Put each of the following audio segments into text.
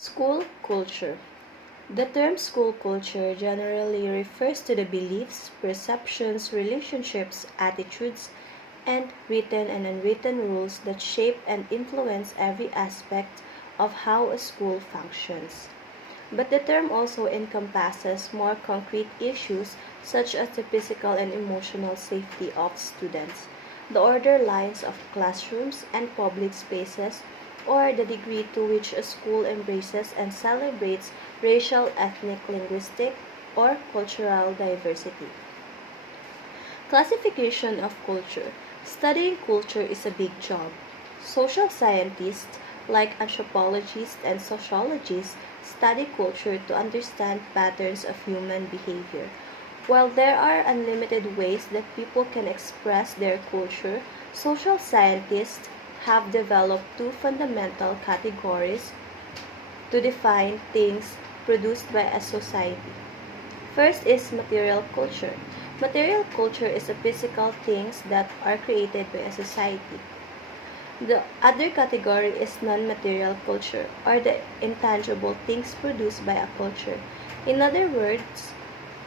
School culture. The term school culture generally refers to the beliefs, perceptions, relationships, attitudes, and written and unwritten rules that shape and influence every aspect of how a school functions. But the term also encompasses more concrete issues such as the physical and emotional safety of students, the order lines of classrooms and public spaces, or the degree to which a school embraces and celebrates racial, ethnic, linguistic, or cultural diversity. Classification of culture. Studying culture is a big job. Social scientists, like anthropologists and sociologists, study culture to understand patterns of human behavior. While there are unlimited ways that people can express their culture, social scientists have developed two fundamental categories to define things produced by a society. First is material culture. Material culture is the physical things that are created by a society. The other category is non-material culture, or the intangible things produced by a culture. In other words,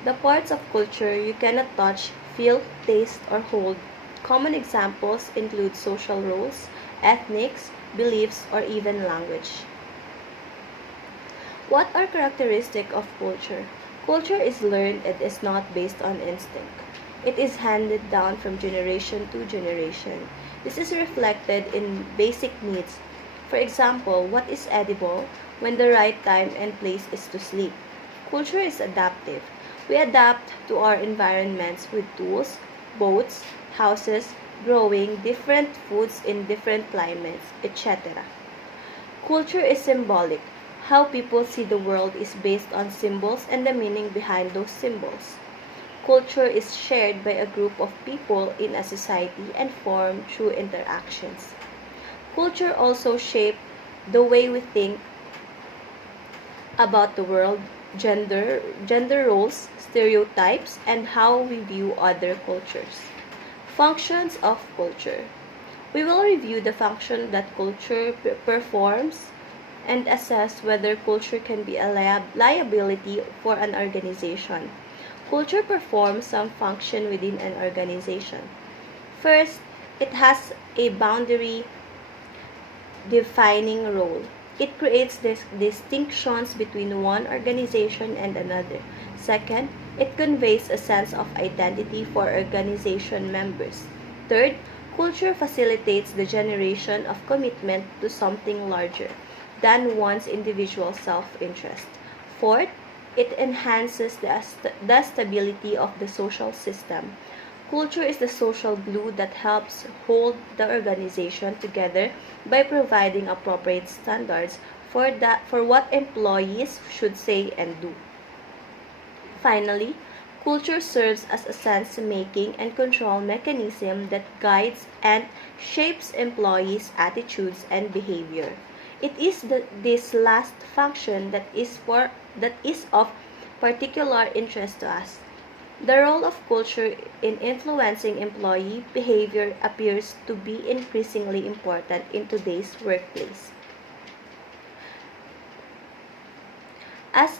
the parts of culture you cannot touch, feel, taste, or hold. Common examples include social roles, ethnics, beliefs, or even language. What are characteristics of culture? Culture is learned and is not based on instinct. It is handed down from generation to generation. This is reflected in basic needs. For example, what is edible when the right time and place is to sleep? Culture is adaptive. We adapt to our environments with tools, boats, houses, growing different foods in different climates, etc. Culture is symbolic. How people see the world is based on symbols and the meaning behind those symbols. Culture is shared by a group of people in a society and formed through interactions. Culture also shapes the way we think about the world, gender roles, stereotypes, and how we view other cultures. Functions of culture. We will review the function that culture performs and assess whether culture can be a liability for an organization. Culture performs some function within an organization. First, it has a boundary defining role. It creates distinctions between one organization and another. Second, it conveys a sense of identity for organization members. Third, culture facilitates the generation of commitment to something larger than one's individual self-interest. Fourth, it enhances the stability of the social system. Culture is the social glue that helps hold the organization together by providing appropriate standards for what employees should say and do. Finally, culture serves as a sense-making and control mechanism that guides and shapes employees' attitudes and behavior. It is this last function that is of particular interest to us. The role of culture in influencing employee behavior appears to be increasingly important in today's workplace. As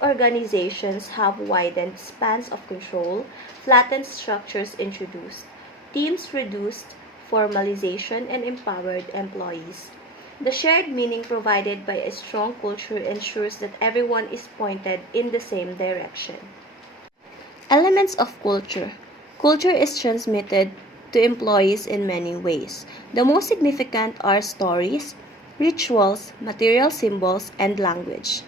organizations have widened spans of control, flattened structures introduced, teams reduced, formalization and empowered employees. The shared meaning provided by a strong culture ensures that everyone is pointed in the same direction. Elements of culture. Culture is transmitted to employees in many ways. The most significant are stories, rituals, material symbols, and language.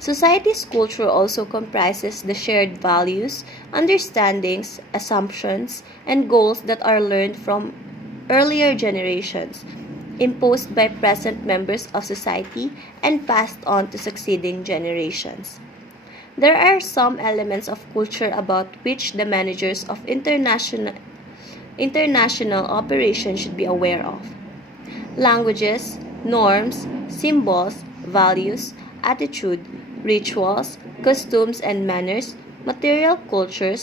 Society's culture also comprises the shared values, understandings, assumptions, and goals that are learned from earlier generations, imposed by present members of society, and passed on to succeeding generations. There are some elements of culture about which the managers of international operations should be aware of. Languages, norms, symbols, values, attitude, rituals, costumes and manners, material culture,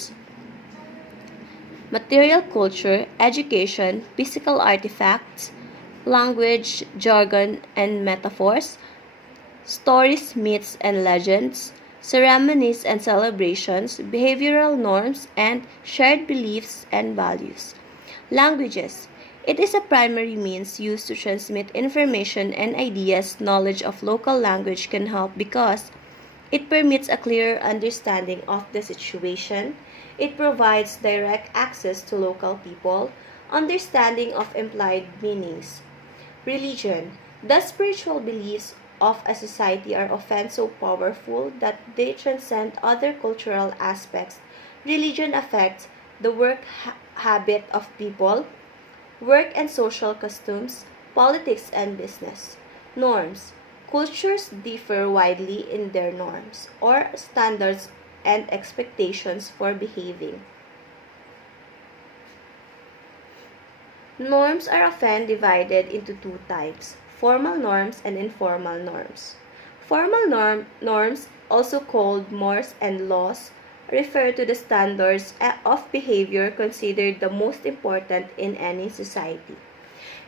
education, physical artifacts, language, jargon, and metaphors, stories, myths, and legends, ceremonies and celebrations, behavioral norms, and shared beliefs and values. Languages. It is a primary means used to transmit information and ideas. Knowledge of local language can help because it permits a clearer understanding of the situation. It provides direct access to local people, understanding of implied meanings. Religion. The spiritual beliefs of a society are often so powerful that they transcend other cultural aspects. Religion affects the habit of people, work and social customs, politics and business. Norms. Cultures differ widely in their norms or standards and expectations for behaving. Norms are often divided into two types, formal norms and informal norms. Norms, also called mores and laws, refer to the standards of behavior considered the most important in any society.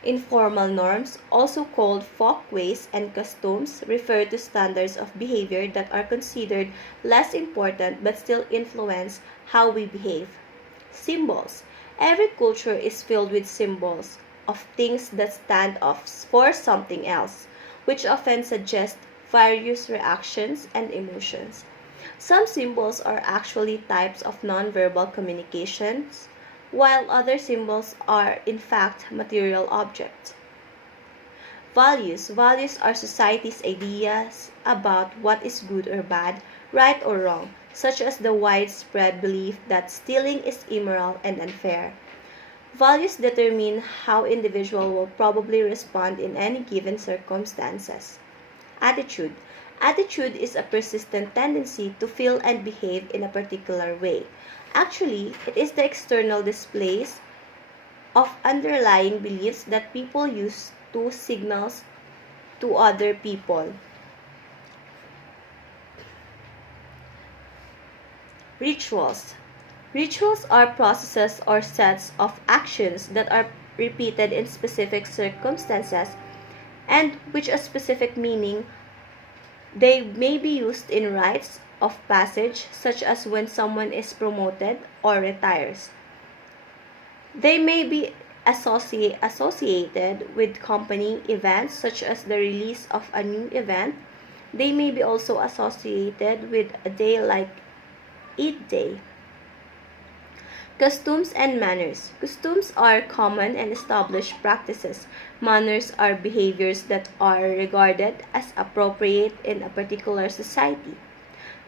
Informal norms, also called folkways and customs, refer to standards of behavior that are considered less important but still influence how we behave. Symbols. Every culture is filled with symbols of things that stand off for something else, which often suggest various reactions and emotions. Some symbols are actually types of nonverbal communications, while other symbols are in fact material objects. Values. Values are society's ideas about what is good or bad, right or wrong, such as the widespread belief that stealing is immoral and unfair. Values determine how individuals will probably respond in any given circumstances. Attitude. Attitude is a persistent tendency to feel and behave in a particular way. Actually, it is the external displays of underlying beliefs that people use to signal to other people. Rituals. Rituals are processes or sets of actions that are repeated in specific circumstances and which a specific meaning. They may be used in rites of passage, such as when someone is promoted or retires. They may be associated with company events, such as the release of a new event. They may be also associated with a day like Eid Day. Customs and manners. Customs are common and established practices. Manners are behaviors that are regarded as appropriate in a particular society.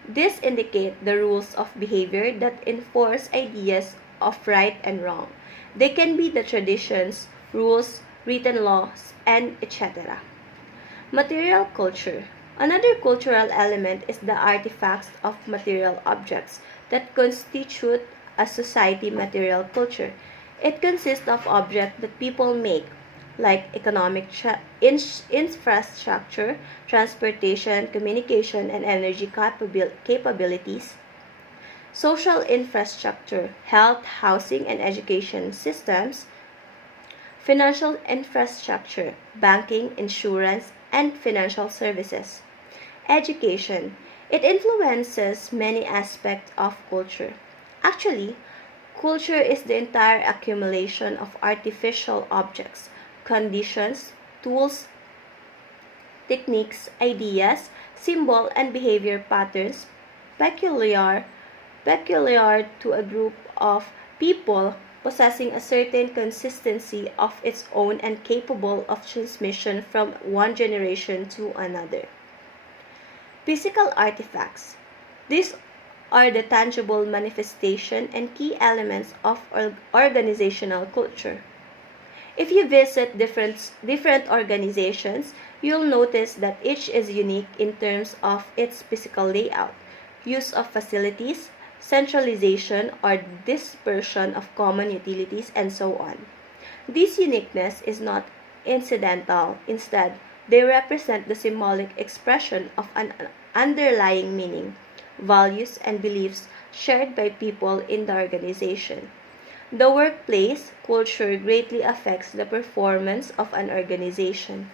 These indicate the rules of behavior that enforce ideas of right and wrong. They can be the traditions, rules, written laws, and etc. Material culture. Another cultural element is the artifacts of material objects that constitute a society material culture. It consists of objects that people make, like economic infrastructure, transportation, communication, and energy capabilities, social infrastructure, health, housing, and education systems, financial infrastructure, banking, insurance, and financial services. Education. It influences many aspects of culture. Actually, culture is the entire accumulation of artificial objects, conditions, tools, techniques, ideas, symbol, and behavior patterns peculiar to a group of people possessing a certain consistency of its own and capable of transmission from one generation to another. Physical artifacts. These are the tangible manifestation and key elements of organizational culture. If you visit different organizations, you'll notice that each is unique in terms of its physical layout, use of facilities, centralization or dispersion of common utilities, and so on. This uniqueness is not incidental. Instead, they represent the symbolic expression of an underlying meaning, values, and beliefs shared by people in the organization. The workplace culture greatly affects the performance of an organization.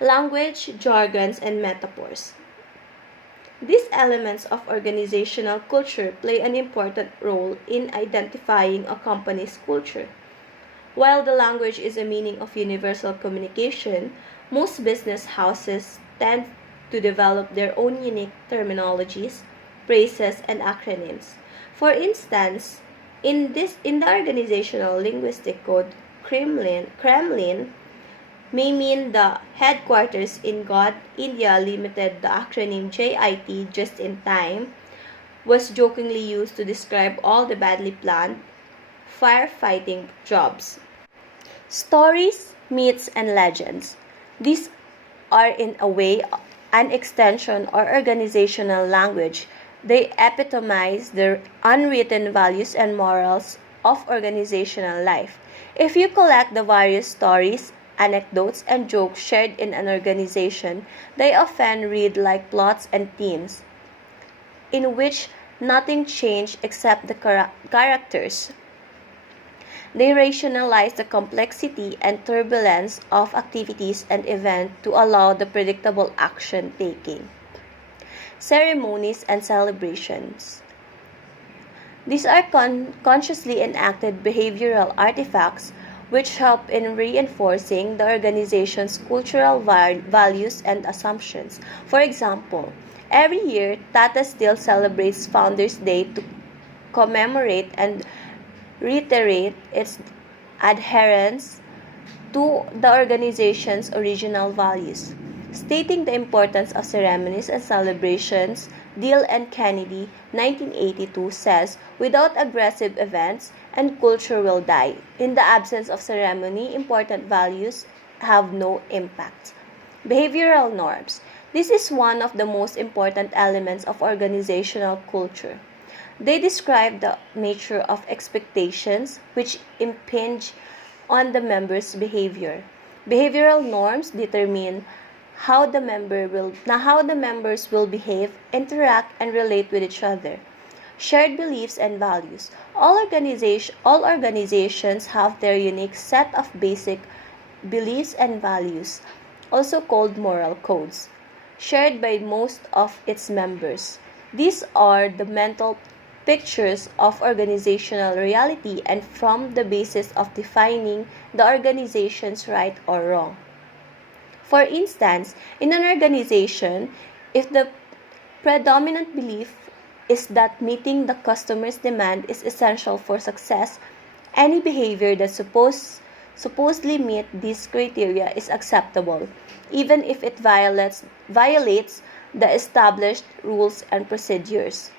Language, jargons, and metaphors. These elements of organizational culture play an important role in identifying a company's culture. While the language is a meaning of universal communication, most business houses tend to develop their own unique terminologies, phrases, and acronyms. For instance, in the organizational linguistic code, Kremlin may mean the headquarters in God, India Limited. The acronym JIT, just in time, was jokingly used to describe all the badly planned firefighting jobs. Stories, myths, and legends. These are in a way an extension or organizational language. They epitomize the unwritten values and morals of organizational life. If you collect the various stories, anecdotes, and jokes shared in an organization, they often read like plots and themes, in which nothing changed except the characters. They rationalize the complexity and turbulence of activities and events to allow the predictable action taking. Ceremonies and celebrations. These are consciously enacted behavioral artifacts which help in reinforcing the organization's cultural values and assumptions. For example, every year, Tata Steel celebrates Founders' Day to commemorate and reiterate its adherence to the organization's original values. Stating the importance of ceremonies and celebrations, Deal and Kennedy, 1982, says, "Without aggressive events, and culture will die. In the absence of ceremony, important values have no impact." Behavioral norms. This is one of the most important elements of organizational culture. They describe the nature of expectations which impinge on the member's behavior. Behavioral norms determine how the members will behave, interact, and relate with each other. Shared beliefs and values. All organizations have their unique set of basic beliefs and values, also called moral codes, shared by most of its members. These are the mental pictures of organizational reality and form the basis of defining the organization's right or wrong. For instance, in an organization, if the predominant belief is that meeting the customer's demand is essential for success, any behavior that supposedly meet these criteria is acceptable, even if it violates the established rules and procedures.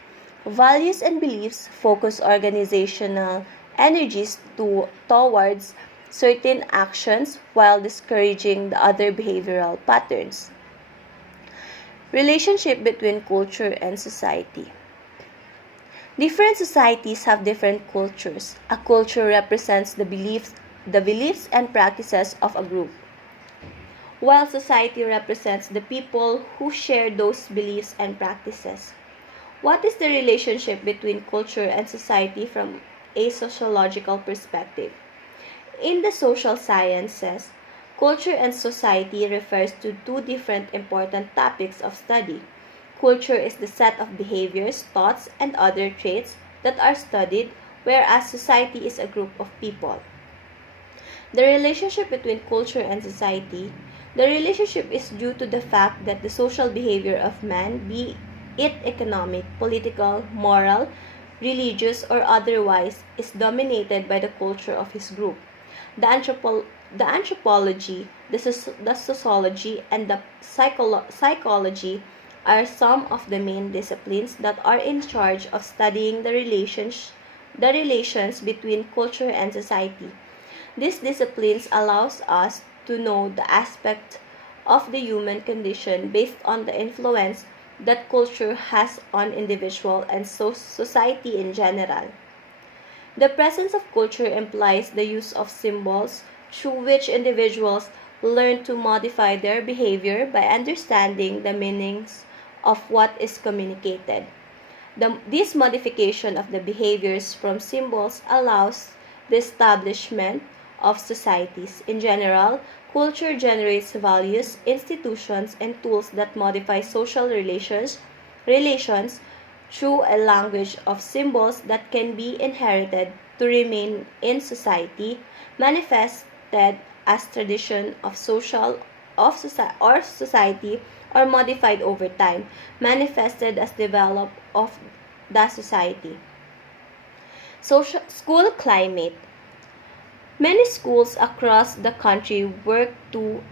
Values and beliefs focus organizational energies towards certain actions while discouraging the other behavioral patterns. Relationship between culture and society. Different societies have different cultures. A culture represents the beliefs and practices of a group, while society represents the people who share those beliefs and practices. What is the relationship between culture and society from a sociological perspective? In the social sciences, culture and society refers to two different important topics of study. Culture is the set of behaviors, thoughts, and other traits that are studied, whereas society is a group of people. The relationship between culture and society. The relationship is due to the fact that the social behavior of man, be it economic, political, moral, religious, or otherwise, is dominated by the culture of his group. The anthropology, the sociology, and the psychology are some of the main disciplines that are in charge of studying the relations between culture and society. These disciplines allows us to know the aspect of the human condition based on the influence that culture has on individual and society in general. The presence of culture implies the use of symbols through which individuals learn to modify their behavior by understanding the meanings of what is communicated. This modification of the behaviors from symbols allows the establishment of societies. In general, Culture generates values, institutions, and tools that modify social relations through a language of symbols that can be inherited to remain in society, manifested as tradition of society, or modified over time, manifested as developed of the society. School climate. Many schools across the country work to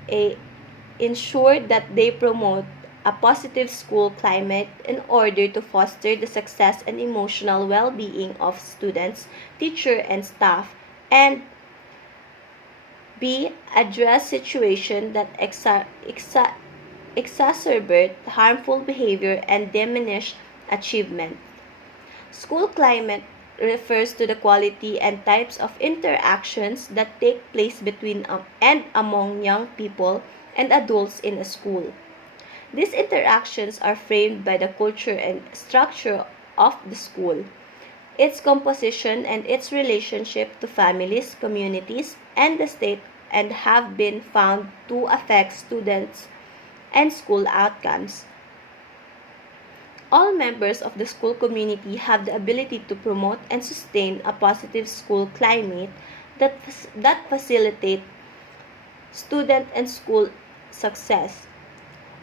ensure that they promote a positive school climate in order to foster the success and emotional well-being of students, teachers, and staff, and b. address situations that exacerbate harmful behavior and diminish achievement. School climate refers to the quality and types of interactions that take place between and among young people and adults in a school. These interactions are framed by the culture and structure of the school, its composition and its relationship to families, communities, and the state, and have been found to affect students and school outcomes. All members of the school community have the ability to promote and sustain a positive school climate that facilitate student and school success.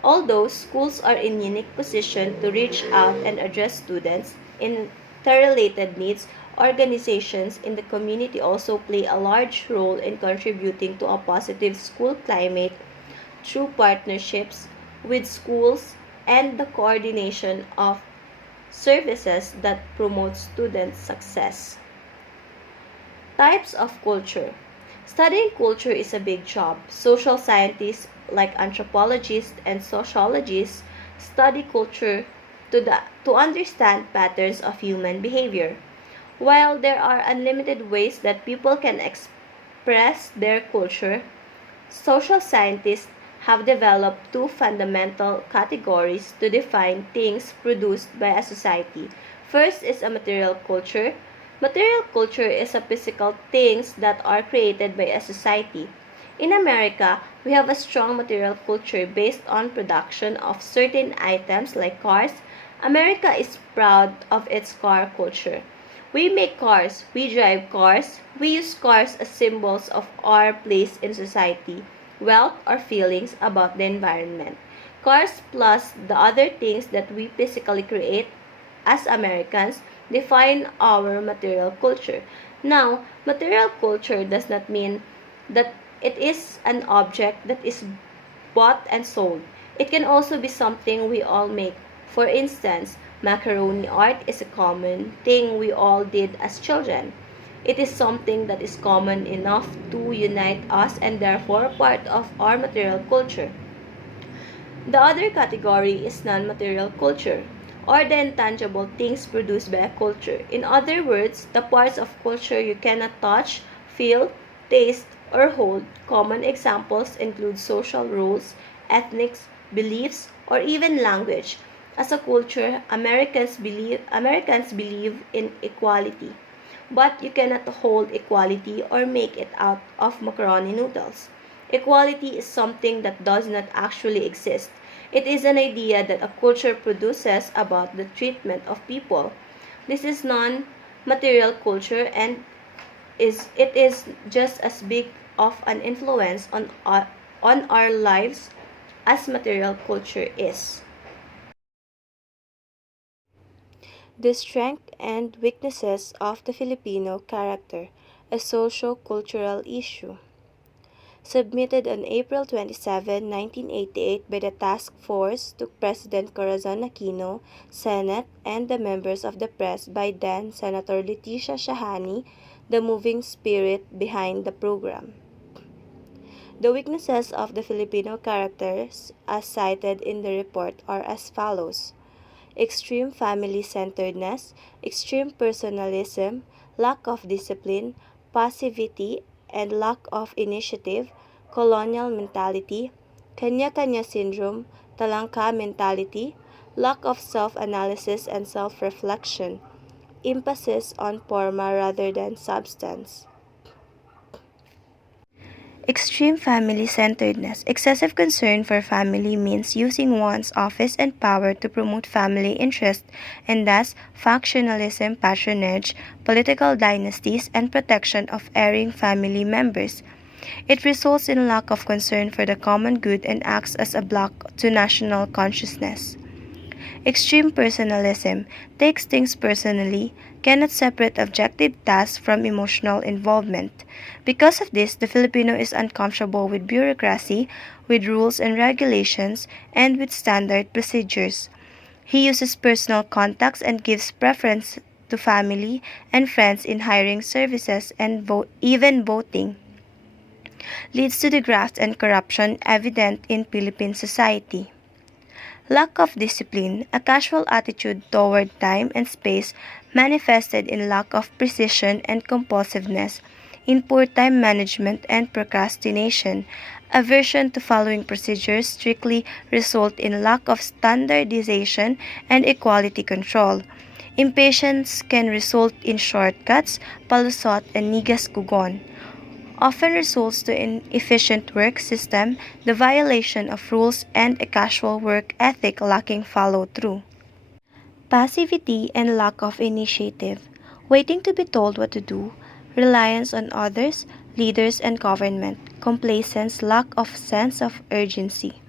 Although schools are in unique position to reach out and address students' interrelated needs, organizations in the community also play a large role in contributing to a positive school climate through partnerships with schools and the coordination of services that promote student success. Types of culture. Studying culture is a big job. Social scientists like anthropologists and sociologists study culture to understand patterns of human behavior. While there are unlimited ways that people can express their culture, social scientists have developed two fundamental categories to define things produced by a society. First is a material culture. Material culture is a physical things that are created by a society. In America, we have a strong material culture based on production of certain items like cars. America is proud of its car culture. We make cars, we drive cars, we use cars as symbols of our place in society, wealth, or feelings about the environment. Cars plus the other things that we physically create as Americans define our material culture. Now, material culture does not mean that it is an object that is bought and sold. It can also be something we all make. For instance, macaroni art is a common thing we all did as children. It is something that is common enough to unite us and therefore part of our material culture. The other category is non-material culture, or the intangible things produced by a culture. In other words, the parts of culture you cannot touch, feel, taste, or hold. Common examples include social rules, ethnic beliefs, or even language. As a culture, Americans believe in equality, but you cannot hold equality or make it out of macaroni noodles. Equality is something that does not actually exist. It is an idea that a culture produces about the treatment of people. This is non-material culture and it is just as big of an influence on our lives as material culture is. The strengths and weaknesses of the Filipino character, a socio-cultural issue. Submitted on April 27, 1988 by the Task Force to President Corazon Aquino, Senate, and the members of the press by then Senator Leticia Shahani, the moving spirit behind the program. The weaknesses of the Filipino characters, as cited in the report, are as follows: extreme family-centeredness, extreme personalism, lack of discipline, passivity and lack of initiative, colonial mentality, kanya-kanya syndrome, talangka mentality, lack of self-analysis and self-reflection, emphasis on forma rather than substance. Extreme family-centeredness. Excessive concern for family means using one's office and power to promote family interest and thus factionalism, patronage, political dynasties, and protection of erring family members. It results in lack of concern for the common good and acts as a block to national consciousness. Extreme personalism takes things personally, cannot separate objective tasks from emotional involvement. Because of this, the Filipino is uncomfortable with bureaucracy, with rules and regulations, and with standard procedures. He uses personal contacts and gives preference to family and friends in hiring services and even voting. Leads to the graft and corruption evident in Philippine society. Lack of discipline, a casual attitude toward time and space manifested in lack of precision and compulsiveness, in poor time management and procrastination. Aversion to following procedures strictly result in lack of standardization and equality control. Impatience can result in shortcuts, palusot, and nigas kugon often results to inefficient work system, the violation of rules, and a casual work ethic lacking follow-through. Passivity and lack of initiative, waiting to be told what to do, reliance on others, leaders, and government, complacence, lack of sense of urgency.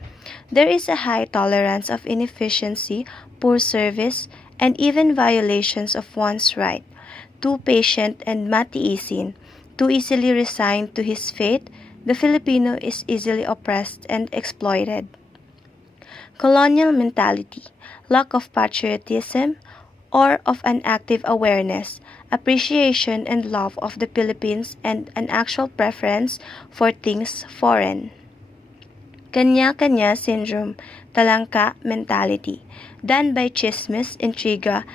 There is a high tolerance of inefficiency, poor service, and even violations of one's right. Too patient and matiisin, too easily resigned to his fate, the Filipino is easily oppressed and exploited. Colonial mentality, lack of patriotism or of an active awareness, appreciation and love of the Philippines and an actual preference for things foreign. Kanya-kanya syndrome, talangka mentality, done by chismis, intriga,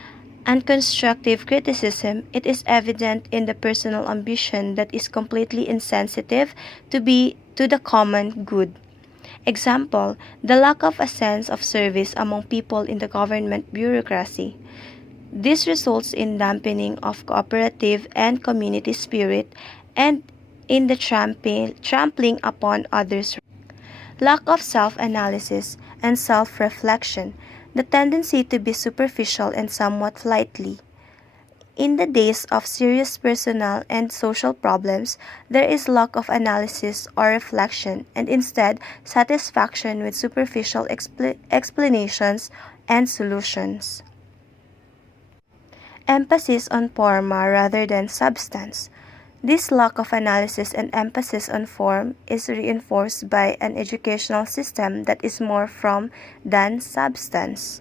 and constructive criticism, it is evident in the personal ambition that is completely insensitive to the common good. Example, the lack of a sense of service among people in the government bureaucracy. This results in dampening of cooperative and community spirit and in the trampling upon others. Lack of self-analysis and self-reflection, the tendency to be superficial and somewhat flighty. In the days of serious personal and social problems, there is lack of analysis or reflection and instead satisfaction with superficial explanations and solutions. Emphasis on forma rather than substance. This lack of analysis and emphasis on form is reinforced by an educational system that is more form than substance.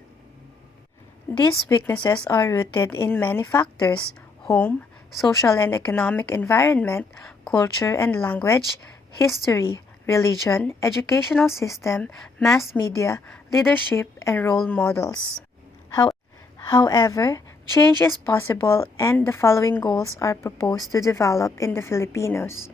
These weaknesses are rooted in many factors: home, social and economic environment, culture and language, history, religion, educational system, mass media, leadership, and role models. However, change is possible and the following goals are proposed to develop in the Filipinos.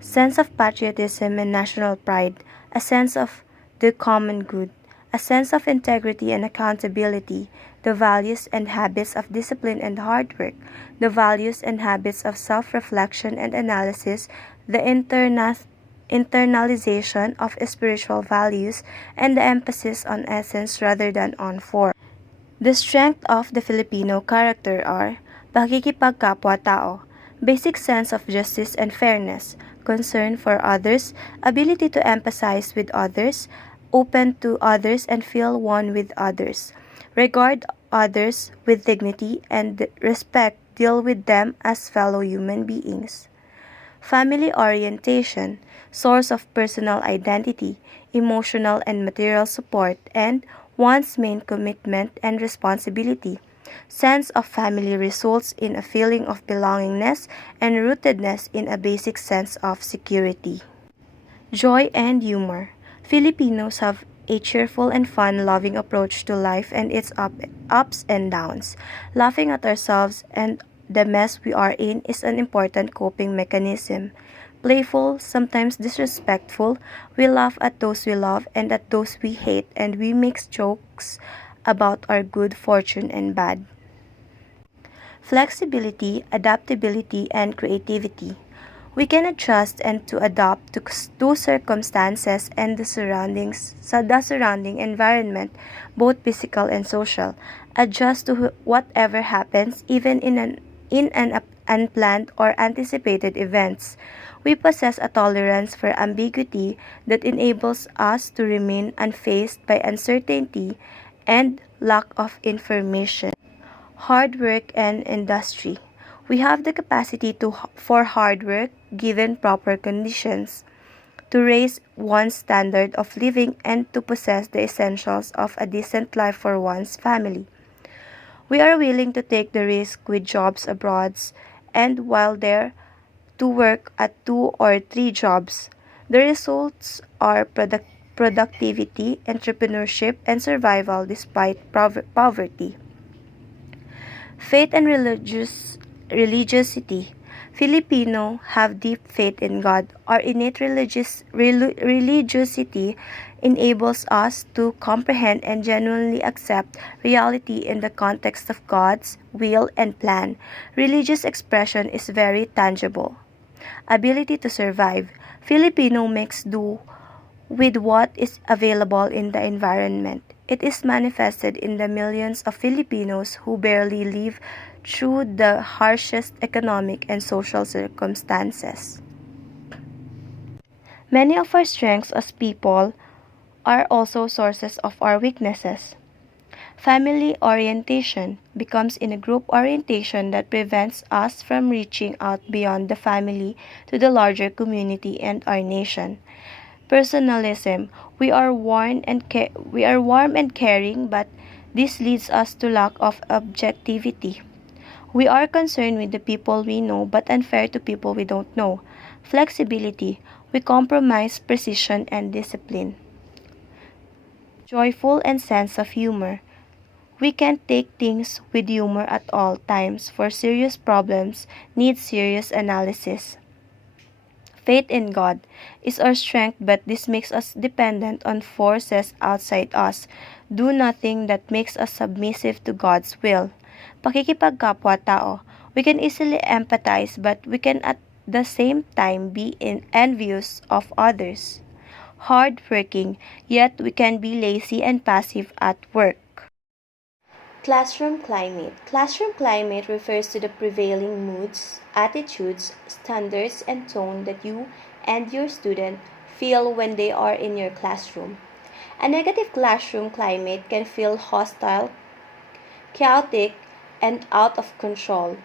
Sense of patriotism and national pride, a sense of the common good, a sense of integrity and accountability, the values and habits of discipline and hard work, the values and habits of self-reflection and analysis, the internalization of spiritual values, and the emphasis on essence rather than on form. The strength of the Filipino character are pakikipagkapwa-tao, basic sense of justice and fairness, concern for others, ability to empathize with others, open to others and feel one with others, regard others with dignity and respect, deal with them as fellow human beings. Family orientation, source of personal identity, emotional and material support, and one's main commitment and responsibility. Sense of family results in a feeling of belongingness and rootedness in a basic sense of security. Joy and humor. Filipinos have a cheerful and fun-loving approach to life and its ups and downs. Laughing at ourselves and the mess we are in is an important coping mechanism. Playful, sometimes disrespectful, we laugh at those we love and at those we hate, and we make jokes about our good fortune and bad. Flexibility, adaptability, and creativity. We can adjust and to adapt to circumstances and the surrounding environment, both physical and social. Adjust to whatever happens, even in an unplanned or anticipated events. We possess a tolerance for ambiguity that enables us to remain unfazed by uncertainty and lack of information. Hard work and industry. We have the capacity for hard work given proper conditions, to raise one's standard of living and to possess the essentials of a decent life for one's family. We are willing to take the risk with jobs abroad and while there to work at 2 or 3 jobs. The results are productivity, entrepreneurship, and survival despite poverty. Faith and religiosity. Filipino have deep faith in God. Our innate religiosity enables us to comprehend and genuinely accept reality in the context of God's will and plan. Religious expression is very tangible. Ability to survive. Filipino makes do with what is available in the environment. It is manifested in the millions of Filipinos who barely live through the harshest economic and social circumstances. Many of our strengths as people are also sources of our weaknesses. Family orientation becomes in a group orientation that prevents us from reaching out beyond the family to the larger community and our nation. Personalism. We are warm and caring, but this leads us to lack of objectivity. We are concerned with the people we know, but unfair to people we don't know. Flexibility. We compromise precision and discipline. Joyful and sense of humor. We can take things with humor at all times, for serious problems need serious analysis. Faith in God is our strength, but this makes us dependent on forces outside us. Do nothing that makes us submissive to God's will. Pakikipagkapwa-tao. We can easily empathize, but we can at the same time be envious of others. Hard-working, yet we can be lazy and passive at work. Classroom climate. Classroom climate refers to the prevailing moods, attitudes, standards, and tone that you and your student feel when they are in your classroom. A negative classroom climate can feel hostile, chaotic, and out of control.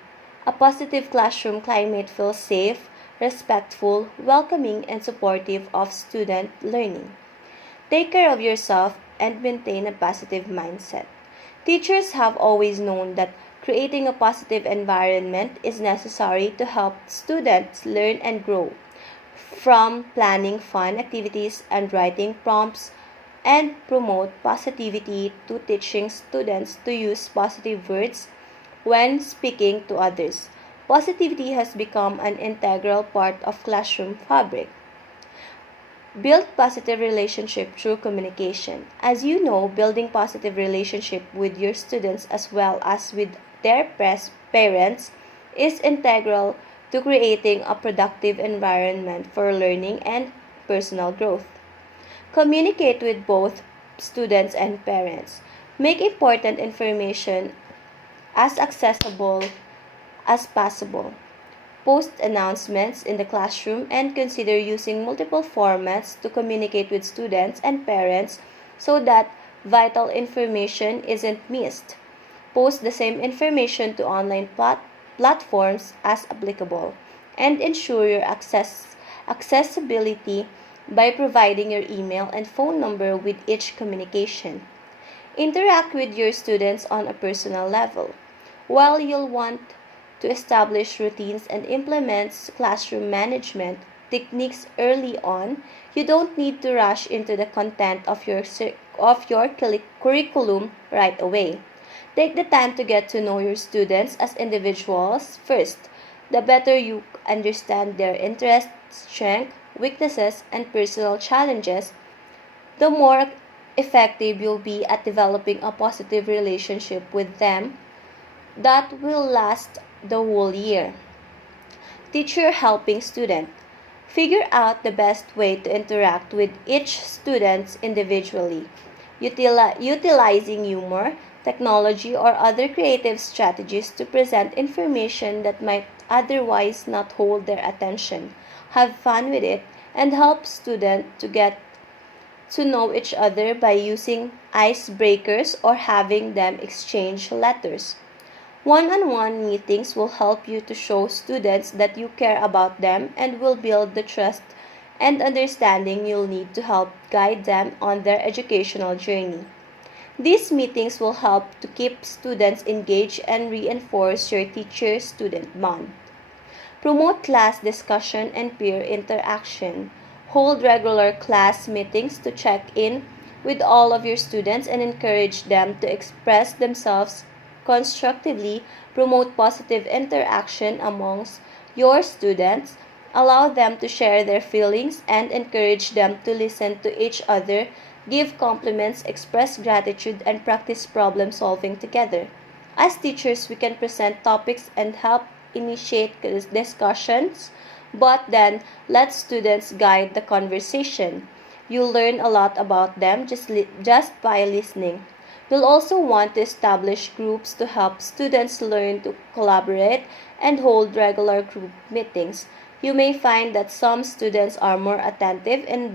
A positive classroom climate feels safe, respectful, welcoming, and supportive of student learning. Take care of yourself and maintain a positive mindset. Teachers have always known that creating a positive environment is necessary to help students learn and grow. From planning fun activities and writing prompts and promote positivity to teaching students to use positive words when speaking to others. Positivity has become an integral part of classroom fabric. Build positive relationship through communication. As you know, building positive relationship with your students as well as with their parents is integral to creating a productive environment for learning and personal growth. Communicate with both students and parents. Make important information as accessible as possible. Post announcements in the classroom and consider using multiple formats to communicate with students and parents so that vital information isn't missed. Post the same information to online platforms as applicable, and ensure your accessibility by providing your email and phone number with each communication. Interact with your students on a personal level. While you'll want to establish routines and implement classroom management techniques early on, you don't need to rush into the content of your curriculum right away. Take the time to get to know your students as individuals first. The better you understand their interests, strengths, weaknesses, and personal challenges, the more effective you'll be at developing a positive relationship with them that will last the whole year. Teacher helping student. Figure out the best way to interact with each student individually, utilizing humor, technology, or other creative strategies to present information that might otherwise not hold their attention. Have fun with it and help students to get to know each other by using icebreakers or having them exchange letters. One-on-one meetings will help you to show students that you care about them and will build the trust and understanding you'll need to help guide them on their educational journey. These meetings will help to keep students engaged and reinforce your teacher-student bond. Promote class discussion and peer interaction. Hold regular class meetings to check in with all of your students and encourage them to express themselves constructively. Promote positive interaction amongst your students. Allow them to share their feelings and encourage them to listen to each other. Give compliments, express gratitude, and practice problem solving together. As teachers, we can present topics and help initiate discussions, but then let students guide the conversation. You'll learn a lot about them just by listening. You'll also want to establish groups to help students learn to collaborate and hold regular group meetings. You may find that some students are more attentive in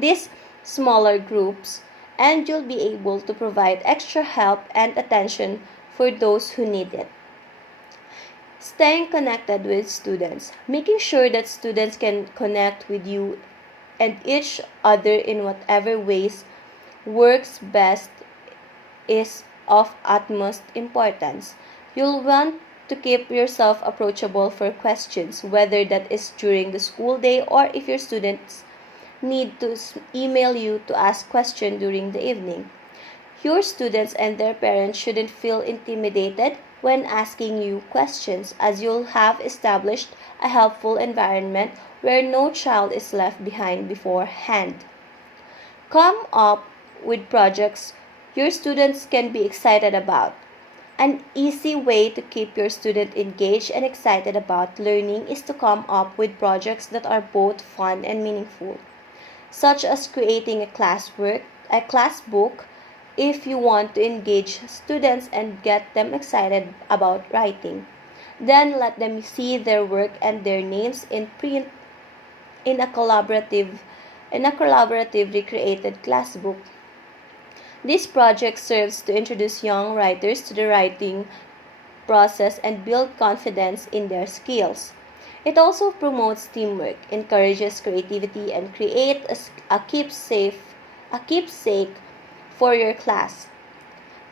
these smaller groups, and you'll be able to provide extra help and attention for those who need it. Staying connected with students. Making sure that students can connect with you and each other in whatever ways works best is of utmost importance. You'll want to keep yourself approachable for questions, whether that is during the school day or if your students need to email you to ask questions during the evening. Your students and their parents shouldn't feel intimidated when asking you questions, as you'll have established a helpful environment where no child is left behind beforehand. Come up with projects your students can be excited about. An easy way to keep your student engaged and excited about learning is to come up with projects that are both fun and meaningful, such as creating a class book, if you want to engage students and get them excited about writing. Then let them see their work and their names in print in a collaboratively created class book. This project serves to introduce young writers to the writing process and build confidence in their skills. It also promotes teamwork, encourages creativity, and creates a keepsake for your class.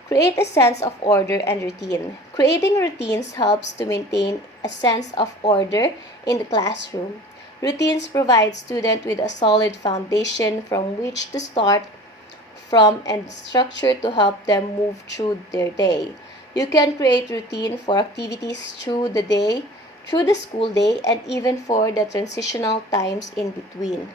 Create a sense of order and routine. Creating routines helps to maintain a sense of order in the classroom. Routines provide students with a solid foundation from which to start from and structure to help them move through their day. You can create routine for activities through the school day, and even for the transitional times in between.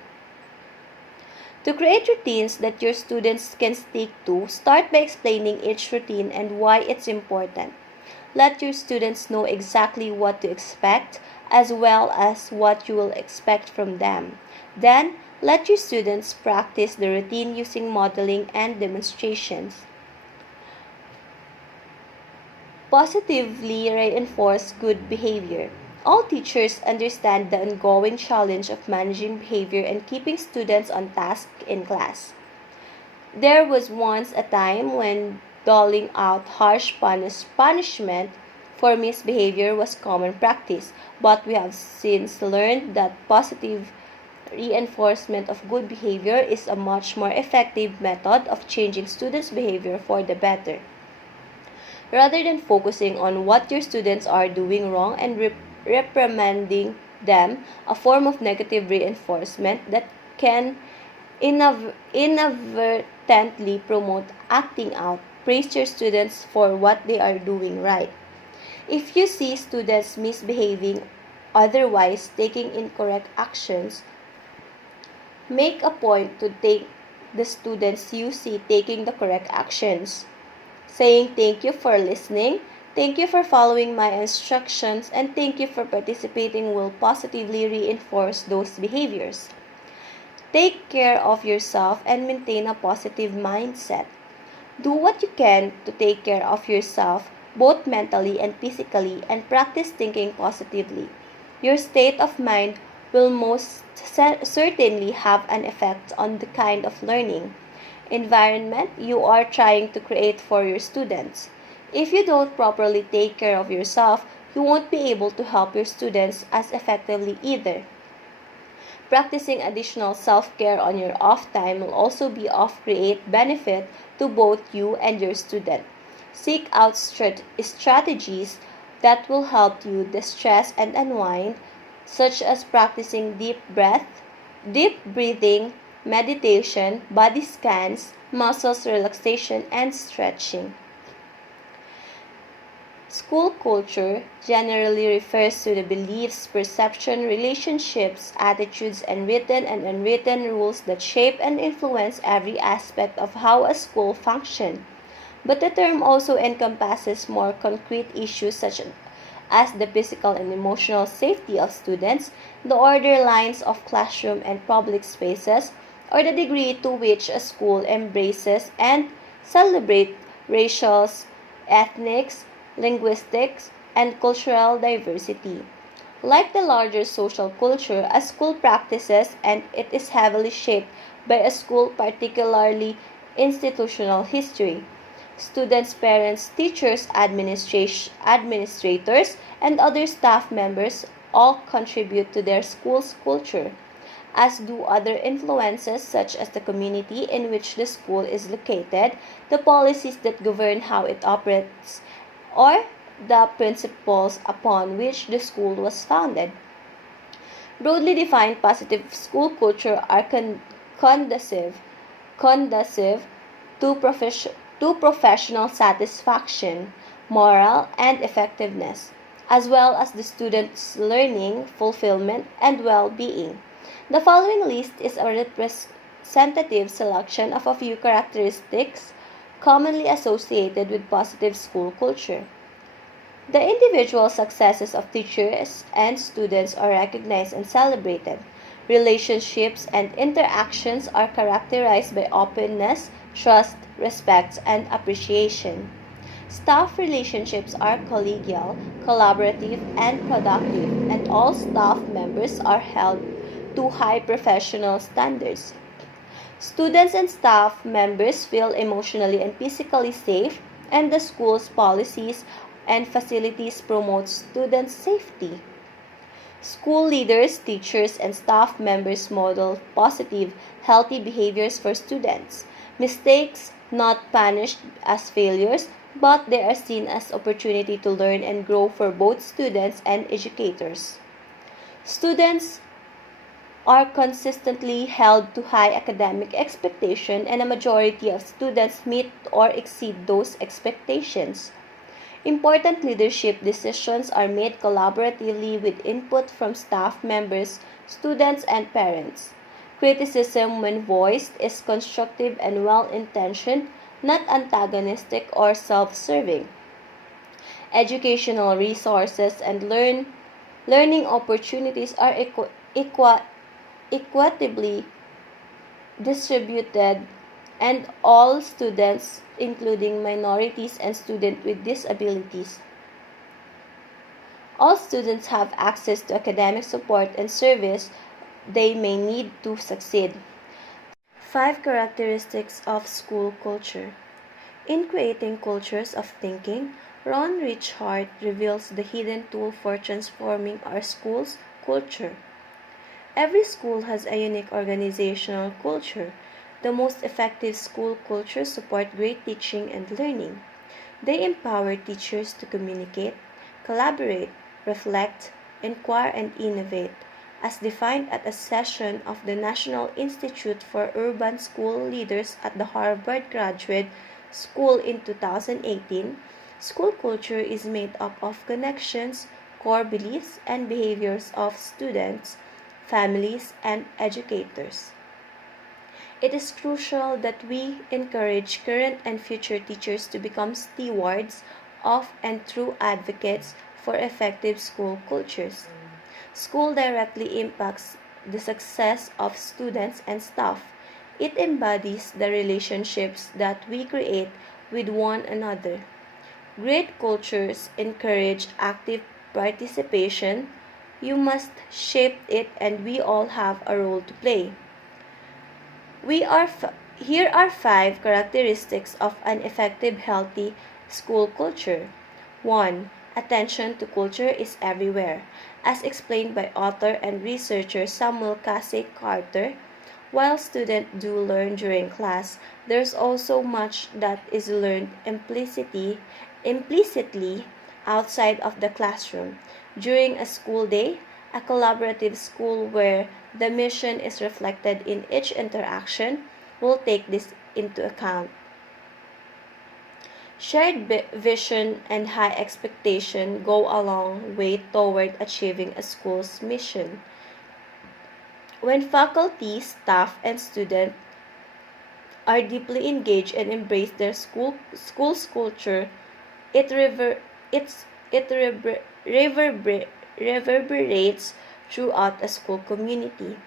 To create routines that your students can stick to, start by explaining each routine and why it's important. Let your students know exactly what to expect as well as what you will expect from them. Then, let your students practice the routine using modeling and demonstrations. Positively reinforce good behavior. All teachers understand the ongoing challenge of managing behavior and keeping students on task in class. There was once a time when doling out harsh punishment for misbehavior was common practice, but we have since learned that positive reinforcement of good behavior is a much more effective method of changing students' behavior for the better. Rather than focusing on what your students are doing wrong and reprimanding them, a form of negative reinforcement that can inadvertently promote acting out. Praise your students for what they are doing right. If you see students misbehaving, otherwise taking incorrect actions, make a point to take the students you see taking the correct actions, saying thank you for listening, Thank you for following my instructions, and thank you for participating will positively reinforce those behaviors. Take care of yourself and maintain a positive mindset. Do what you can to take care of yourself, both mentally and physically, and practice thinking positively. Your state of mind will most certainly have an effect on the kind of learning environment you are trying to create for your students. If you don't properly take care of yourself, you won't be able to help your students as effectively either. Practicing additional self-care on your off time will also be of great benefit to both you and your student. Seek out strategies that will help you distress and unwind, such as practicing deep breathing, meditation, body scans, muscles relaxation, and stretching. School culture generally refers to the beliefs, perception, relationships, attitudes, and written and unwritten rules that shape and influence every aspect of how a school functions. But the term also encompasses more concrete issues such as the physical and emotional safety of students, the order lines of classroom and public spaces, or the degree to which a school embraces and celebrates racial, ethnic, linguistics, and cultural diversity. Like the larger social culture, a school practices and it is heavily shaped by a school particularly institutional history. Students, parents, teachers, administrators, and other staff members all contribute to their school's culture, as do other influences such as the community in which the school is located, the policies that govern how it operates, or the principles upon which the school was founded. Broadly defined, positive school culture are conducive to professional satisfaction, moral, and effectiveness, as well as the student's learning, fulfillment, and well-being. The following list is a representative selection of a few characteristics commonly associated with positive school culture. The individual successes of teachers and students are recognized and celebrated. Relationships and interactions are characterized by openness, trust, respect, and appreciation. Staff relationships are collegial, collaborative, and productive, and all staff members are held to high professional standards. Students and staff members feel emotionally and physically safe, and the school's policies and facilities promote student safety. School leaders, teachers, and staff members model positive, healthy behaviors for students. Mistakes not punished as failures, but they are seen as opportunity to learn and grow for both students and educators. Students are consistently held to high academic expectation, and a majority of students meet or exceed those expectations. Important leadership decisions are made collaboratively with input from staff members, students, and parents. Criticism, when voiced, is constructive and well-intentioned, not antagonistic or self-serving. Educational resources and learning opportunities are equitably distributed, and all students, including minorities and students with disabilities, all students have access to academic support and service they may need to succeed. 5 characteristics of school culture. In creating cultures of thinking, Ron Richard reveals the hidden tool for transforming our school's culture. Every school has a unique organizational culture. The most effective school cultures support great teaching and learning. They empower teachers to communicate, collaborate, reflect, inquire, and innovate, as defined at a session of the National Institute for Urban School Leaders at the Harvard Graduate School in 2018. School culture is made up of connections, core beliefs, and behaviors of students, families, and educators. It is crucial that we encourage current and future teachers to become stewards of and true advocates for effective school cultures. School directly impacts the success of students and staff. It embodies the relationships that we create with one another. Great cultures encourage active participation. You must shape it, and we all have a role to play. Here are 5 characteristics of an effective, healthy school culture. 1. Attention to culture is everywhere. As explained by author and researcher Samuel Casey Carter, while students do learn during class, there's also much that is learned implicitly outside of the classroom. During a school day, a collaborative school where the mission is reflected in each interaction will take this into account. Shared vision and high expectation go a long way toward achieving a school's mission. When faculty, staff, and students are deeply engaged and embrace their school's culture, it rever, it's, it rever, reverberates throughout a school community.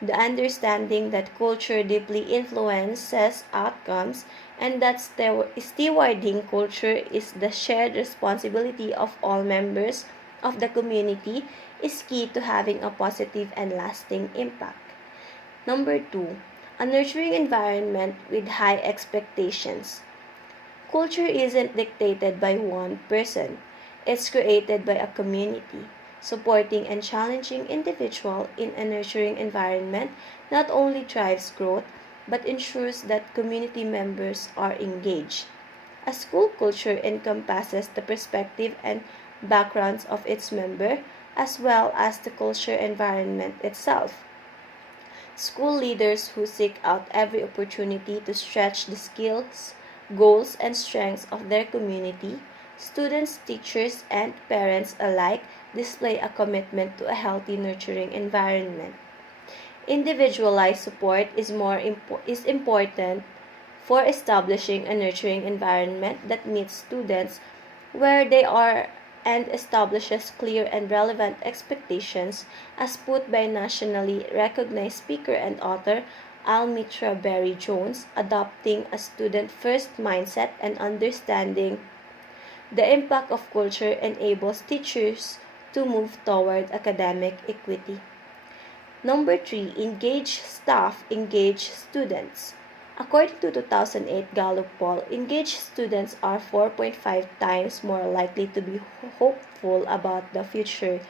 The understanding that culture deeply influences outcomes and that stewarding culture is the shared responsibility of all members of the community is key to having a positive and lasting impact. Number 2, a nurturing environment with high expectations. Culture isn't dictated by one person, it's created by a community. Supporting and challenging individuals in a nurturing environment not only drives growth but ensures that community members are engaged. A school culture encompasses the perspective and backgrounds of its members as well as the culture environment itself. School leaders who seek out every opportunity to stretch the skills, goals, and strengths of their community, students, teachers, and parents alike display a commitment to a healthy, nurturing environment. Individualized support is important for establishing a nurturing environment that meets students where they are and establishes clear and relevant expectations as put by nationally recognized speaker and author Almitra Berry Jones, adopting a student-first mindset and understanding the impact of culture enables teachers to move toward academic equity. Number 3, engage staff, engage students. According to 2008 Gallup poll, engaged students are 4.5 times more likely to be hopeful about the future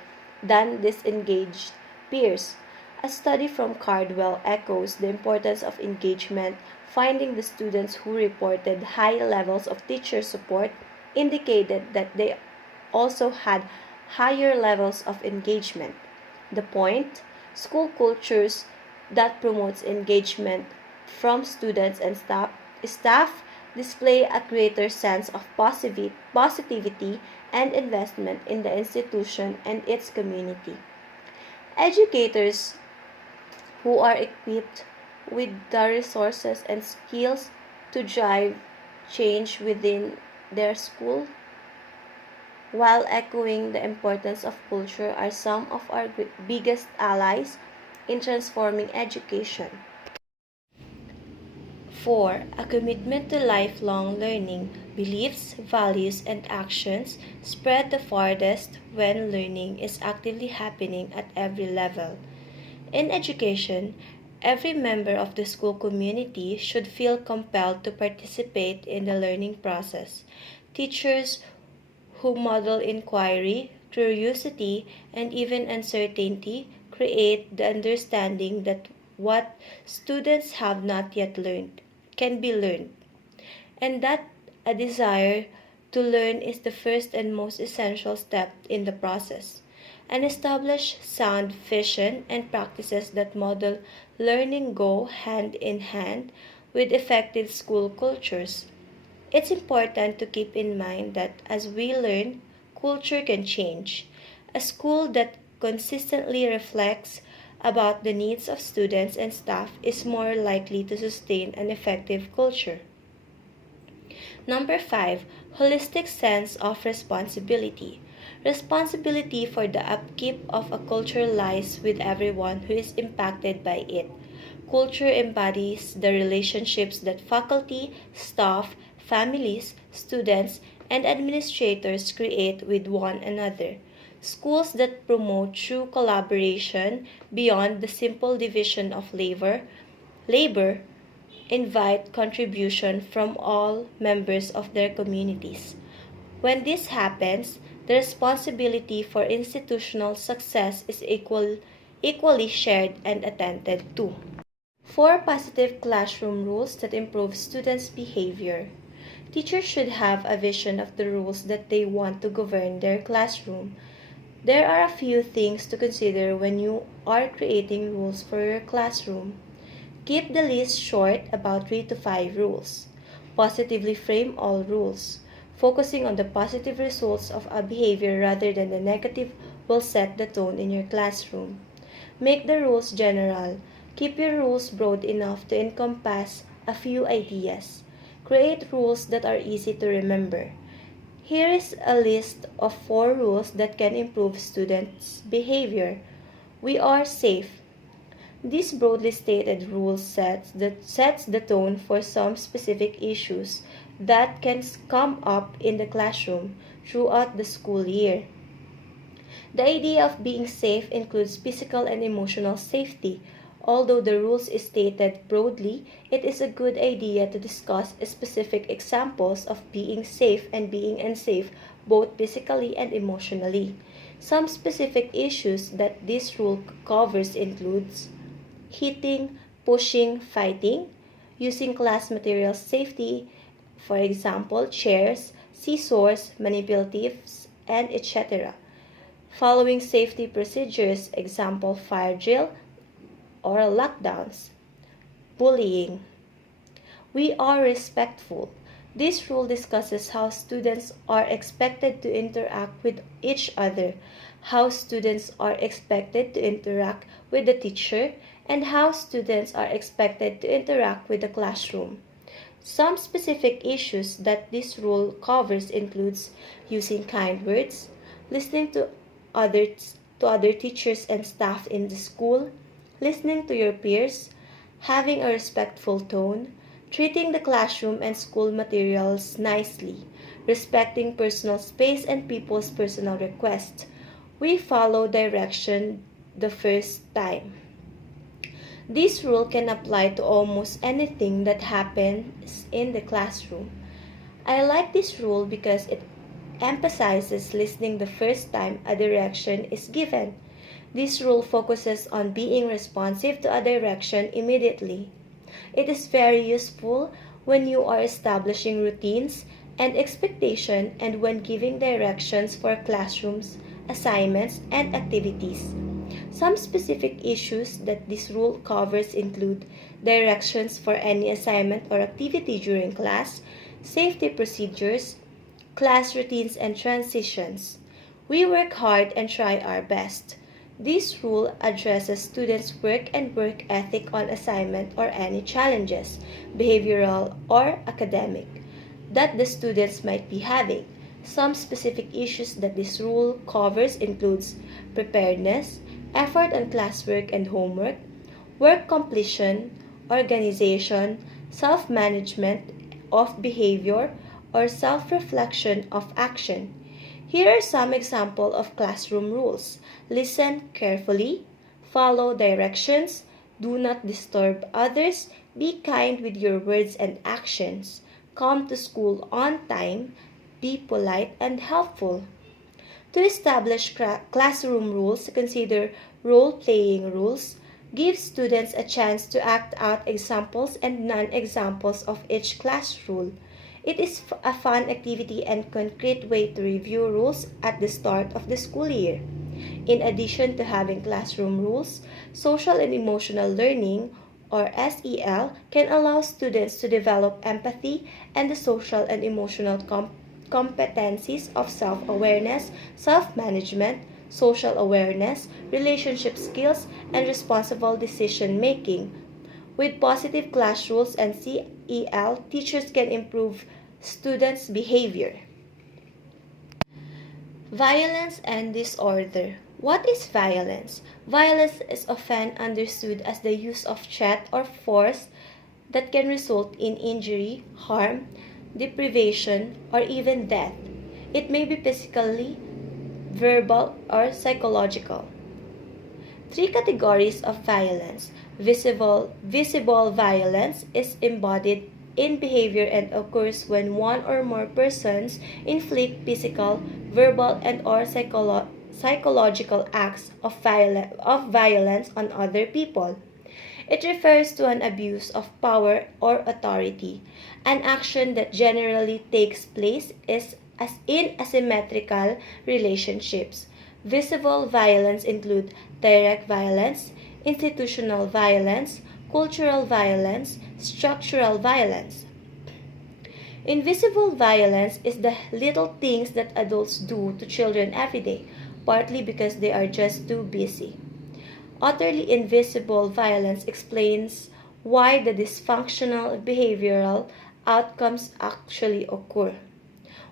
than disengaged peers. A study from Cardwell echoes the importance of engagement, finding the students who reported high levels of teacher support indicated that they also had higher levels of engagement. The point? School cultures that promotes engagement from students and staff display a greater sense of positivity and investment in the institution and its community. Educators who are equipped with the resources and skills to drive change within their school, while echoing the importance of culture, are some of our biggest allies in transforming education. 4. A commitment to lifelong learning. Beliefs, values, and actions spread the farthest when learning is actively happening at every level. In education, every member of the school community should feel compelled to participate in the learning process. Teachers who model inquiry, curiosity, and even uncertainty create the understanding that what students have not yet learned can be learned, and that a desire to learn is the first and most essential step in the process. And establish sound vision and practices that model learning go hand in hand with effective school cultures. It's important to keep in mind that as we learn, culture can change. A school that consistently reflects about the needs of students and staff is more likely to sustain an effective culture. Number 5, holistic sense of responsibility. Responsibility for the upkeep of a culture lies with everyone who is impacted by it. Culture embodies the relationships that faculty, staff, families, students, and administrators create with one another. Schools that promote true collaboration beyond the simple division of labor invite contribution from all members of their communities. When this happens, the responsibility for institutional success is equally shared and attended to. 4 positive classroom rules that improve students' behavior. Teachers should have a vision of the rules that they want to govern their classroom. There are a few things to consider when you are creating rules for your classroom. Keep the list short, about 3 to 5 rules. Positively frame all rules. Focusing on the positive results of a behavior rather than the negative will set the tone in your classroom. Make the rules general. Keep your rules broad enough to encompass a few ideas. Create rules that are easy to remember. Here is a list of 4 rules that can improve students' behavior. We are safe. This broadly stated rule sets the tone for some specific issues that can come up in the classroom throughout the school year. The idea of being safe includes physical and emotional safety. Although the rules is stated broadly, it is a good idea to discuss specific examples of being safe and being unsafe, both physically and emotionally. Some specific issues that this rule covers includes hitting, pushing, fighting, using class materials safety, for example, chairs, scissors, manipulatives, and etc. Following safety procedures, example, fire drill or lockdowns. Bullying. We are respectful. This rule discusses how students are expected to interact with each other, how students are expected to interact with the teacher, and how students are expected to interact with the classroom. Some specific issues that this rule covers includes using kind words, listening to other teachers and staff in the school, listening to your peers, having a respectful tone, treating the classroom and school materials nicely, respecting personal space and people's personal requests. We follow direction the first time. This rule can apply to almost anything that happens in the classroom. I like this rule because it emphasizes listening the first time a direction is given. This rule focuses on being responsive to a direction immediately. It is very useful when you are establishing routines and expectations and when giving directions for classrooms, assignments, and activities. Some specific issues that this rule covers include directions for any assignment or activity during class, safety procedures, class routines and transitions. We work hard and try our best. This rule addresses students' work and work ethic on assignment or any challenges, behavioral or academic, that the students might be having. Some specific issues that this rule covers includes preparedness, effort on classwork and homework, work completion, organization, self-management of behavior, or self-reflection of action. Here are some examples of classroom rules. Listen carefully, follow directions, do not disturb others, be kind with your words and actions, come to school on time, be polite and helpful. To establish classroom rules, consider role-playing rules. Give students a chance to act out examples and non-examples of each class rule. It is a fun activity and concrete way to review rules at the start of the school year. In addition to having classroom rules, social and emotional learning, or SEL, can allow students to develop empathy and the social and emotional competencies of self-awareness, self-management, social awareness, relationship skills, and responsible decision-making. With positive class rules and CEL, teachers can improve students' behavior. Violence and disorder. What is violence? Violence is often understood as the use of threat or force that can result in injury, harm, deprivation, or even death. It may be physically, verbal, or psychological. Three categories of violence. Visible violence is embodied in behavior and occurs when one or more persons inflict physical, verbal, and or psychological acts of violence on other people. It refers to an abuse of power or authority, an action that generally takes place in asymmetrical relationships. Visible violence include direct violence, institutional violence, cultural violence, structural violence. Invisible violence is the little things that adults do to children every day, partly because they are just too busy. Utterly invisible violence explains why the dysfunctional behavioral outcomes actually occur.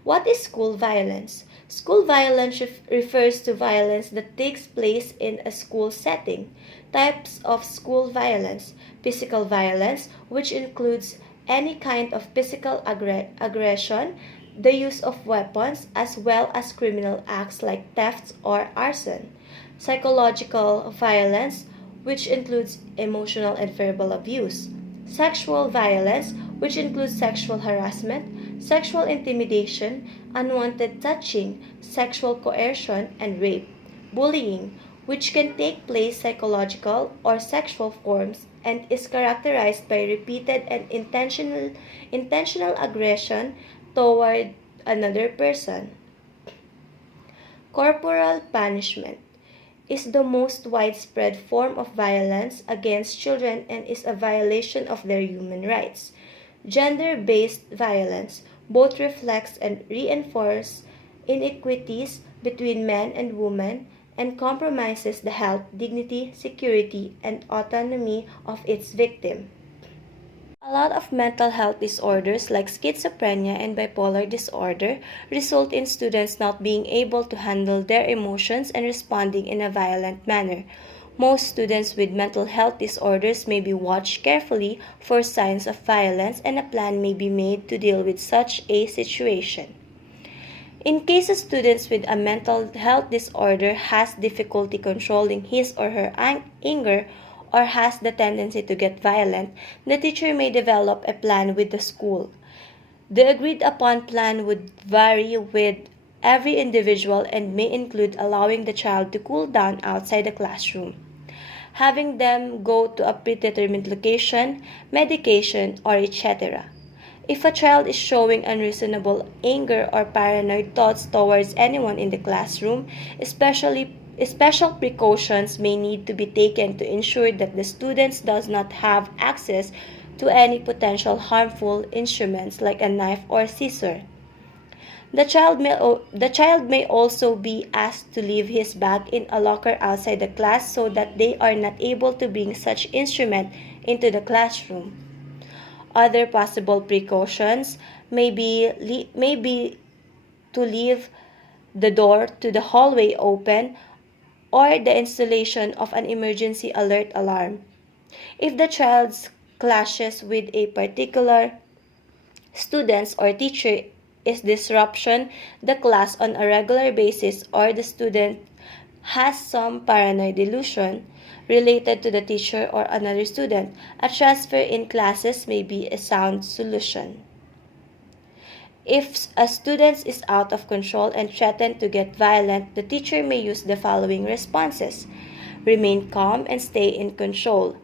What is school violence? School violence refers to violence that takes place in a school setting. Types of school violence: physical violence, which includes any kind of physical aggression, the use of weapons, as well as criminal acts like theft or arson. Psychological violence, which includes emotional and verbal abuse. Sexual violence, which includes sexual harassment, sexual intimidation, unwanted touching, sexual coercion, and rape. Bullying, which can take place psychological or sexual forms and is characterized by repeated and intentional aggression toward another person. Corporal punishment is the most widespread form of violence against children and is a violation of their human rights. Gender-based violence both reflects and reinforces inequities between men and women and compromises the health, dignity, security, and autonomy of its victim. A lot of mental health disorders like schizophrenia and bipolar disorder result in students not being able to handle their emotions and responding in a violent manner. Most students with mental health disorders may be watched carefully for signs of violence and a plan may be made to deal with such a situation. In cases students with a mental health disorder has difficulty controlling his or her anger or has the tendency to get violent, the teacher may develop a plan with the school. The agreed upon plan would vary with every individual and may include allowing the child to cool down outside the classroom, having them go to a predetermined location, medication, or etc. If a child is showing unreasonable anger or paranoid thoughts towards anyone in the classroom, special precautions may need to be taken to ensure that the student does not have access to any potential harmful instruments like a knife or scissor. The child may also be asked to leave his bag in a locker outside the class so that they are not able to bring such instrument into the classroom. Other possible precautions may be to leave the door to the hallway open or the installation of an emergency alert alarm. If the child clashes with a particular student or teacher, is disruption the class on a regular basis or the student has some paranoid delusion related to the teacher or another student, a transfer in classes may be a sound solution. If a student is out of control and threatened to get violent, the teacher may use the following responses. Remain calm and stay in control.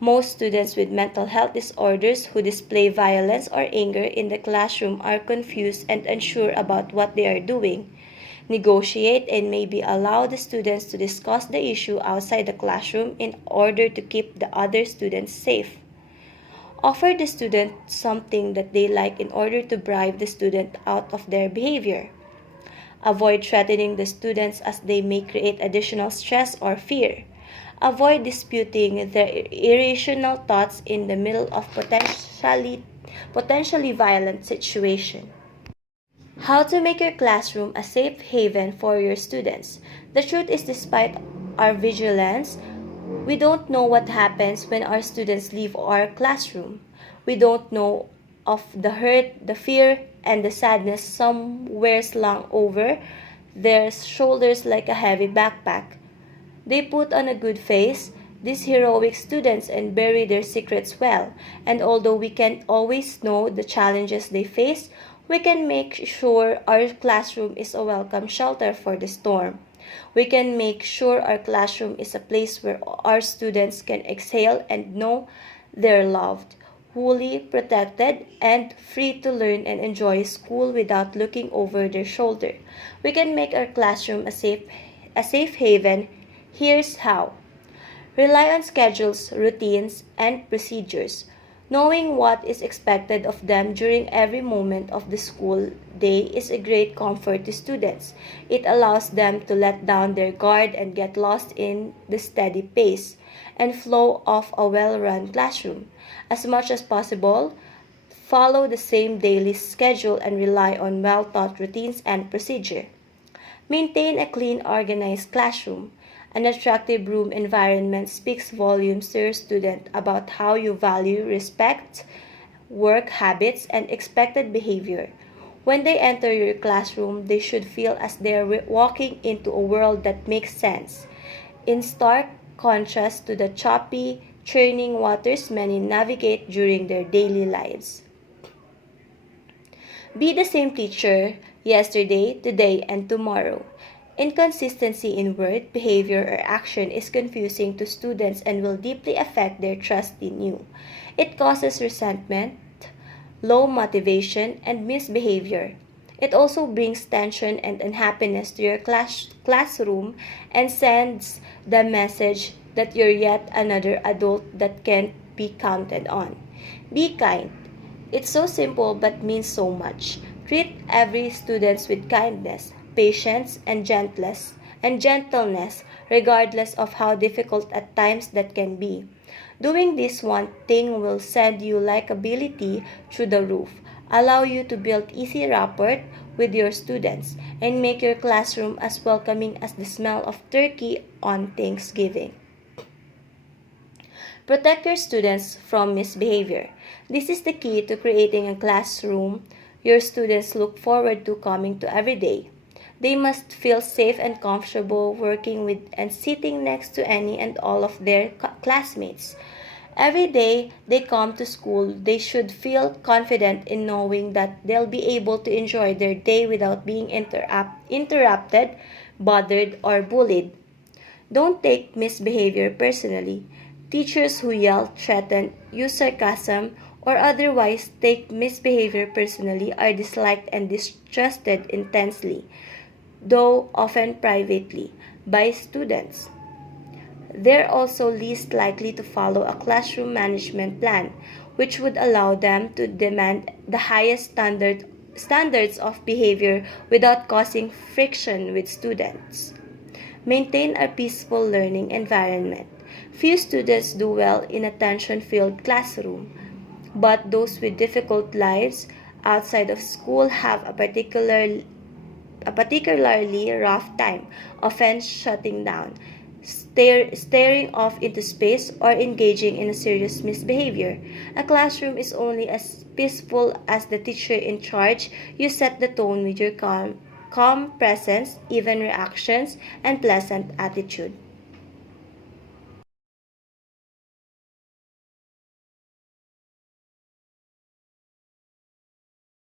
Most students with mental health disorders who display violence or anger in the classroom are confused and unsure about what they are doing. Negotiate and maybe allow the students to discuss the issue outside the classroom in order to keep the other students safe. Offer the student something that they like in order to bribe the student out of their behavior. Avoid threatening the students as they may create additional stress or fear. Avoid disputing their irrational thoughts in the middle of potentially potentially violent situation. How to make your classroom a safe haven for your students. The truth is, despite our vigilance, we don't know what happens when our students leave our classroom. We don't know of the hurt, the fear, and the sadness some wear slung over their shoulders like a heavy backpack. They put on a good face, these heroic students, and bury their secrets well. And although we can't always know the challenges they face, we can make sure our classroom is a welcome shelter for the storm. We can make sure our classroom is a place where our students can exhale and know they're loved, wholly protected, and free to learn and enjoy school without looking over their shoulder. We can make our classroom a safe haven. Here's how. Rely on schedules, routines, and procedures. Knowing what is expected of them during every moment of the school day is a great comfort to students. It allows them to let down their guard and get lost in the steady pace and flow of a well-run classroom. As much as possible, follow the same daily schedule and rely on well-thought routines and procedure. Maintain a clean, organized classroom. An attractive room environment speaks volumes to your student about how you value respect, work habits, and expected behavior. When they enter your classroom, they should feel as they are walking into a world that makes sense, in stark contrast to the choppy, churning waters many navigate during their daily lives. Be the same teacher yesterday, today, and tomorrow. Inconsistency in word, behavior, or action is confusing to students and will deeply affect their trust in you. It causes resentment, low motivation, and misbehavior. It also brings tension and unhappiness to your classroom and sends the message that you're yet another adult that can't be counted on. Be kind. It's so simple but means so much. Treat every student with kindness, patience, and gentleness, regardless of how difficult at times that can be. Doing this one thing will send you likability through the roof, allow you to build easy rapport with your students, and make your classroom as welcoming as the smell of turkey on Thanksgiving. Protect your students from misbehavior. This is the key to creating a classroom your students look forward to coming to every day. They must feel safe and comfortable working with and sitting next to any and all of their classmates. Every day they come to school, they should feel confident in knowing that they'll be able to enjoy their day without being interrupted, bothered, or bullied. Don't take misbehavior personally. Teachers who yell, threaten, use sarcasm, or otherwise take misbehavior personally are disliked and distrusted intensely, though often privately, by students. They're also least likely to follow a classroom management plan, which would allow them to demand the highest standards of behavior without causing friction with students. Maintain a peaceful learning environment. Few students do well in a tension-filled classroom, but those with difficult lives outside of school have a particularly rough time, often shutting down, staring off into space, or engaging in a serious misbehavior. A classroom is only as peaceful as the teacher in charge. You set the tone with your calm presence, even reactions, and pleasant attitude.